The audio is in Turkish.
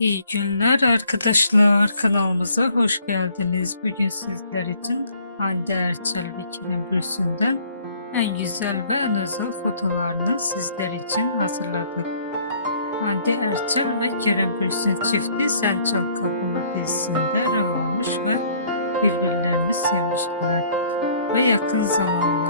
İyi günler arkadaşlar kanalımıza hoş geldiniz. Bugün sizler için Hande Erçel Biki'nin bürsünden en güzel ve en özel fotolarını sizler için hazırladık. Hande Erçel ve Kerem Bürsün çifti Selçal Kapımı dizisinde ev almış ve birbirlerini sevmişler ve yakın zamanda